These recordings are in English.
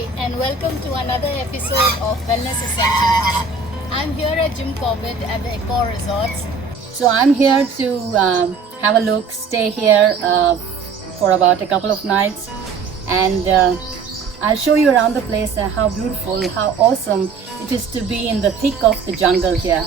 Hi, and welcome to another episode of Wellness Essentials. I'm here at Jim Corbett at the Accor Resorts. So I'm here to have a look, stay here for about a couple of nights, and I'll show you around the place and how beautiful, how awesome it is to be in the thick of the jungle here.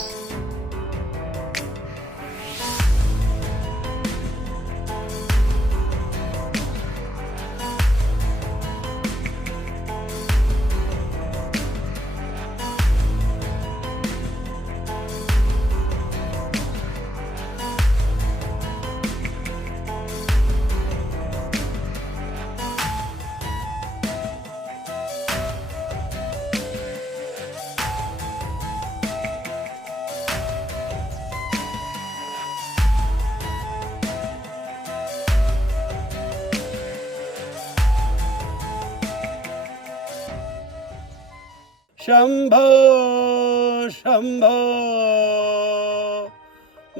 Shambho Shambho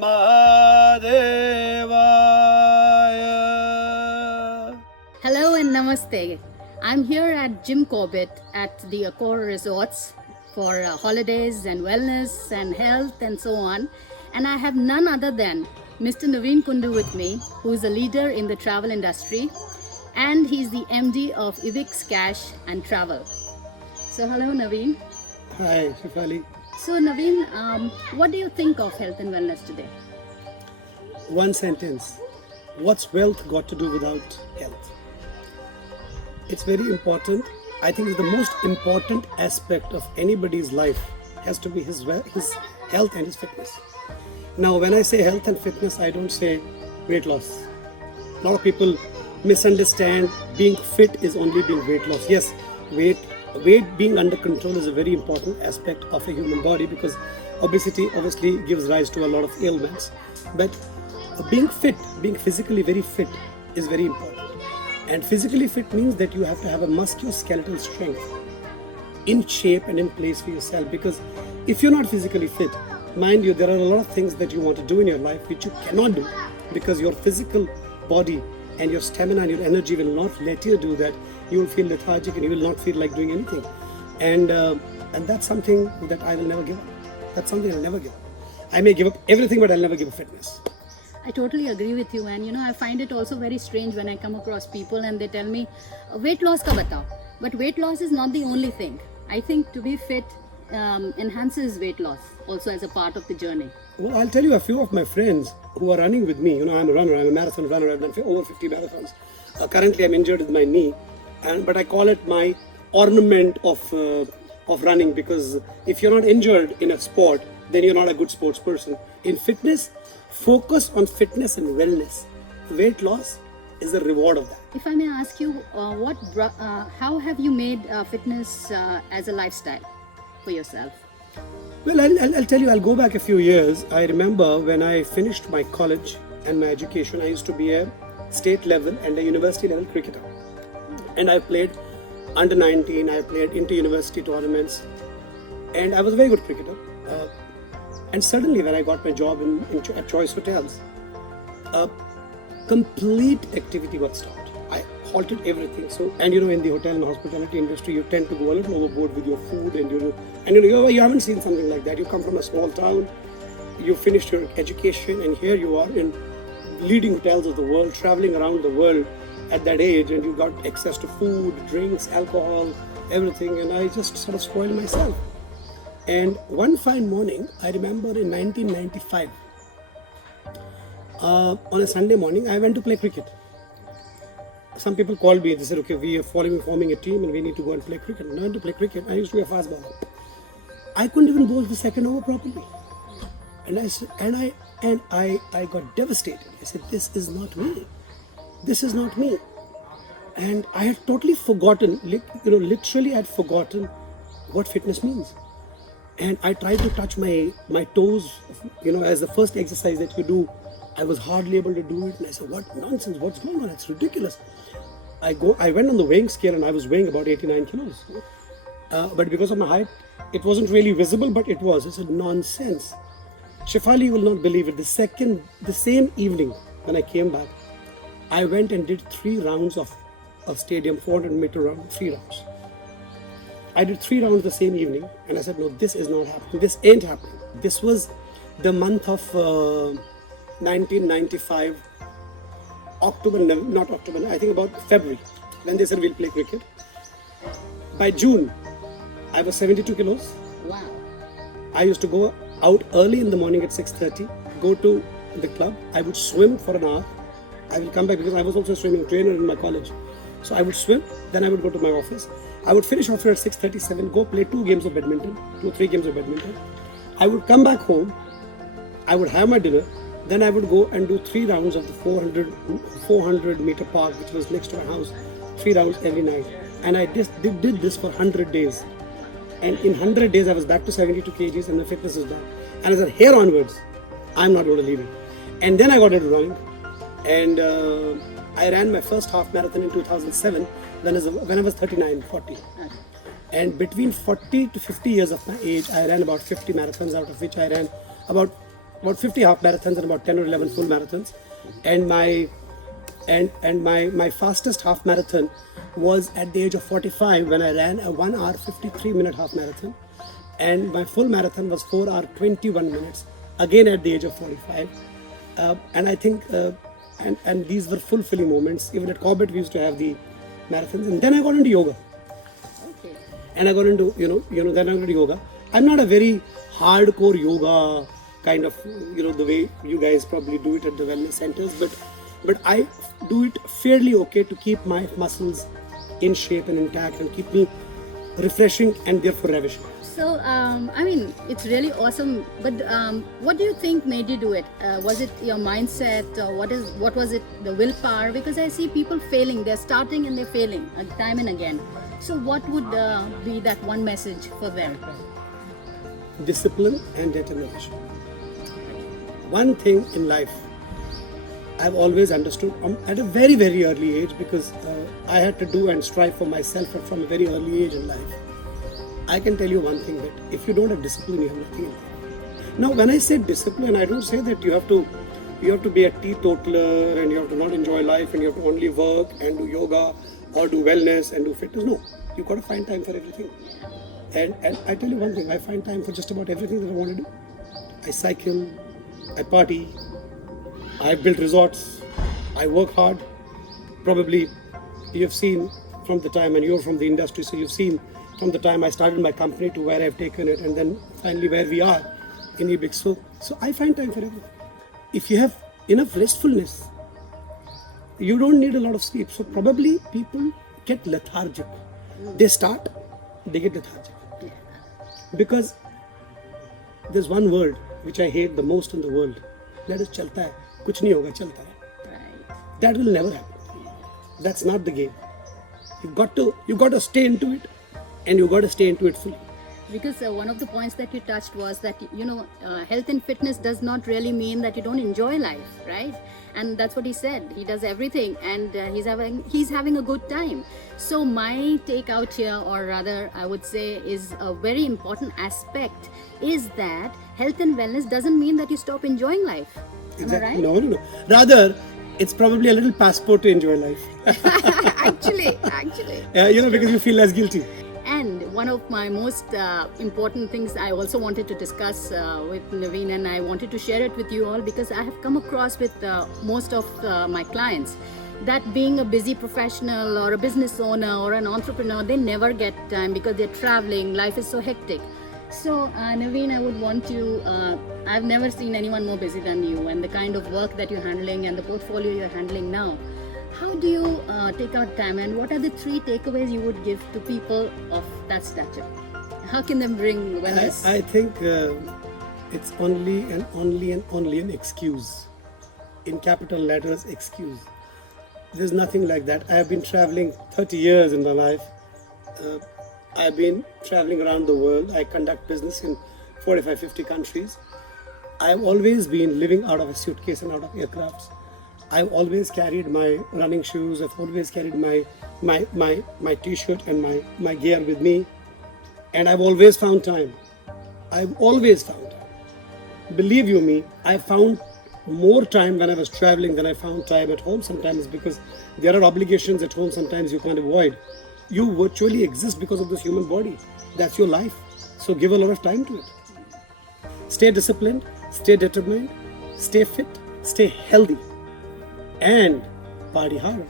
महादेवाय. Hello and namaste. I'm here at Jim Corbett at the Accor Resorts for holidays and wellness and health and so on. And I have none other than Mr. Naveen Kundu with me, who is a leader in the travel industry, and he's the MD of Ivix Cash and Travel. So hello Naveen. Hi, Shefali. So Naveen, what do you think of health and wellness today? One sentence. What's wealth got to do without health? It's very important. I think the most important aspect of anybody's life has to be his health and his fitness. Now, when I say health and fitness, I don't say weight loss. A lot of people misunderstand being fit is only being weight loss. Yes, weight being under control is a very important aspect of a human body because obesity obviously gives rise to a lot of ailments. But being fit, being physically very fit is very important. And physically fit means that you have to have a musculoskeletal strength in shape and in place for yourself, because if you're not physically fit, mind you, there are a lot of things that you want to do in your life which you cannot do because your physical body and your stamina and your energy will not let you do that. You will feel lethargic and you will not feel like doing anything. And that's something that I will never give up. That's something I'll never give up. I may give up everything, but I'll never give up fitness. I totally agree with you, and I find it also very strange when I come across people and they tell me weight loss ka batao. But weight loss is not the only thing. I think to be fit enhances weight loss also as a part of the journey. Well, I'll tell you a few of my friends who are running with me. I'm a runner, I'm a marathon runner, I've done over 50 marathons. Currently I'm injured with my knee, but I call it my ornament of running, because if you're not injured in a sport, then you're not a good sports person. In fitness, focus on fitness and wellness. Weight loss is the reward of that. If I may ask you, how have you made fitness as a lifestyle for yourself? Well, I'll tell you, I'll go back a few years. I remember when I finished my college and my education, I used to be a state level and a university level cricketer. And I played under 19, I played inter-university tournaments, and I was a very good cricketer. And suddenly when I got my job at Choice Hotels, complete activity got stopped. I halted everything. So, and in the hotel and hospitality industry, you tend to go a little overboard with your food, and you haven't seen something like that. You come from a small town, you finished your education, and here you are in leading hotels of the world, traveling around the world at that age, and you got access to food, drinks, alcohol, everything, and I just sort of spoiled myself. And one fine morning, I remember in 1995, on a Sunday morning, I went to play cricket. Some people called me, they said, okay, we are forming a team and we need to go and play cricket. And I went to play cricket. I used to be a fast bowler. I couldn't even bowl the second over properly. And I got devastated. I said, this is not me. This is not me. And I had totally forgotten, literally I had forgotten what fitness means. And I tried to touch my toes, as the first exercise that you do. I was hardly able to do it. And I said, what nonsense, what's going on? It's ridiculous. I went on the weighing scale and I was weighing about 89 kilos. But because of my height, it wasn't really visible, but it was. I said, nonsense. Shefali, you will not believe it. The same evening when I came back, I went and did 3 rounds of stadium, 400-meter round, 3 rounds. I did 3 rounds the same evening, and I said, no, this is not happening. This ain't happening. This was the month of 1995, October, not October, I think about February, when they said we'll play cricket. By June, I was 72 kilos. Wow. I used to go out early in the morning at 6:30, go to the club. I would swim for an hour. I will come back because I was also a swimming trainer in my college. So I would swim, then I would go to my office. I would finish off here at 6:37, go play 2 games of badminton, 2 or 3 games of badminton. I would come back home, I would have my dinner, then I would go and do 3 rounds of the 400 meter park, which was next to my house, 3 rounds every night. And I just did this for 100 days. And in 100 days, I was back to 72 kgs and my fitness is done. And I said, here onwards, I'm not going to leave it. And then I got into rowing. And I ran my first half marathon in 2007 when I was 39, 40. And between 40 to 50 years of my age, I ran about 50 marathons, out of which I ran about 50 half marathons and about 10 or 11 full marathons. And my fastest half marathon was at the age of 45 when I ran a 1 hour 53 minute half marathon. And my full marathon was 4 hour 21 minutes, again at the age of 45. And I think, and these were fulfilling moments. Even at Corbett, we used to have the marathons. And then I got into yoga. Okay. And I got into, then I got into yoga. I'm not a very hardcore yoga kind of, the way you guys probably do it at the wellness centers, but I do it fairly okay to keep my muscles in shape and intact and keep me refreshing and therefore ravishing. So, it's really awesome. But what do you think made you do it? Was it your mindset? What was it? The willpower? Because I see people failing. They're starting and they're failing time and again. So, what would be that one message for them? Discipline and determination. One thing in life I've always understood at a very, very early age, because I had to do and strive for myself from a very early age in life. I can tell you one thing, that if you don't have discipline, you have nothing in life. Now, when I say discipline, I don't say that you have to be a teetotaler and you have to not enjoy life and you have to only work and do yoga or do wellness and do fitness. No, you've got to find time for everything. And I tell you one thing, I find time for just about everything that I want to do. I cycle, I party, I build resorts, I work hard. Probably you've seen from the time, and you're from the industry, so you've seen from the time I started my company to where I've taken it, and then finally where we are in Ebix. So I find time for everything. If you have enough restfulness, you don't need a lot of sleep. So probably people get lethargic. They start, they get lethargic. Because there's one word which I hate the most in the world. That is chalta hai. Kuch nahi hoga, chalta hai. Right. That will never happen. That's not the game. You've got to stay into it, and you've got to stay into it fully. Because one of the points that you touched was that health and fitness does not really mean that you don't enjoy life, right? And that's what he said. He does everything, and he's having a good time. So my take out here, or rather I would say, is a very important aspect, is that health and wellness doesn't mean that you stop enjoying life. Exactly. Am I right? No. Rather, it's probably a little passport to enjoy life. Actually. Because you feel less guilty. And one of my most important things I also wanted to discuss with Naveen, and I wanted to share it with you all, because I have come across with most of my clients that being a busy professional or a business owner or an entrepreneur, they never get time because they're traveling, life is so hectic. So Naveen, I would want you, I've never seen anyone more busy than you, and the kind of work that you're handling and the portfolio you're handling now. How do you take out time, and what are the 3 takeaways you would give to people of that stature? How can they bring wellness? I think it's only an excuse. In capital letters, excuse. There's nothing like that. I have been traveling 30 years in my life. I've been traveling around the world. I conduct business in 45, 50 countries. I've always been living out of a suitcase and out of aircrafts. I've always carried my running shoes. I've always carried my t-shirt and my gear with me. And I've always found time. I've always found time. Believe you me, I found more time when I was traveling than I found time at home sometimes, because there are obligations at home sometimes you can't avoid. you virtually exist because of this human body. That's your life. So give a lot of time to it. Stay disciplined, stay determined, stay fit, stay healthy, and party hard.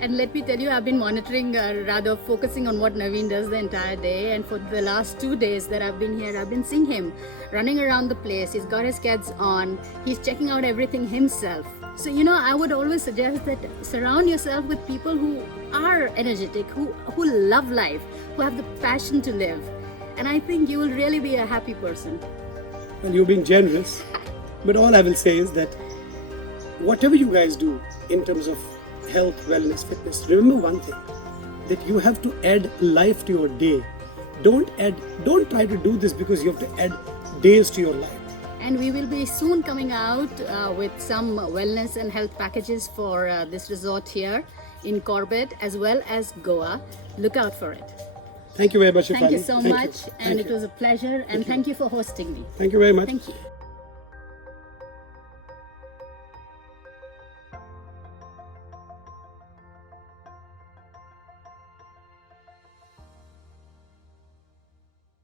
And let me tell you, I've been monitoring, rather focusing on what Naveen does the entire day. And for the last 2 days that I've been here, I've been seeing him running around the place. He's got his skates on. He's checking out everything himself. So, you know, I would always suggest that surround yourself with people who are energetic, who love life, who have the passion to live. And I think you will really be a happy person. Well, you're being generous. But all I will say is that whatever you guys do in terms of health, wellness, fitness, remember one thing, that you have to add life to your day. Don't try to do this because you have to add days to your life. And we will be soon coming out with some wellness and health packages for this resort here in Corbett as well as Goa. Look out for it. Thank you very much, Thank you Shefali. so Thank much, you. and Thank it was a pleasure, and thank you for hosting me. Thank you very much. Thank you.